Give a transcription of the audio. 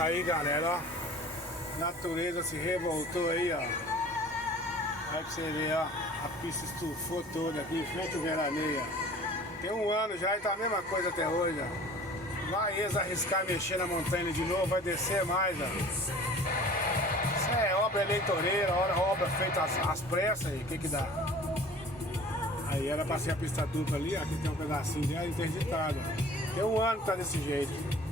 Aí galera, ó, natureza se revoltou aí, ó. Aí pra você ver, ó, a pista estufou toda aqui em frente ao veraneio, ó. Tem um ano já e tá a mesma coisa até hoje, ó. Vai eles arriscar mexer na montanha de novo, vai descer mais, ó. Isso é obra eleitoreira, obra feita às pressas aí, o que que dá? Aí era pra ser a pista dupla ali, ó, aqui tem um pedacinho dela interditado, ó. Tem um ano que tá desse jeito.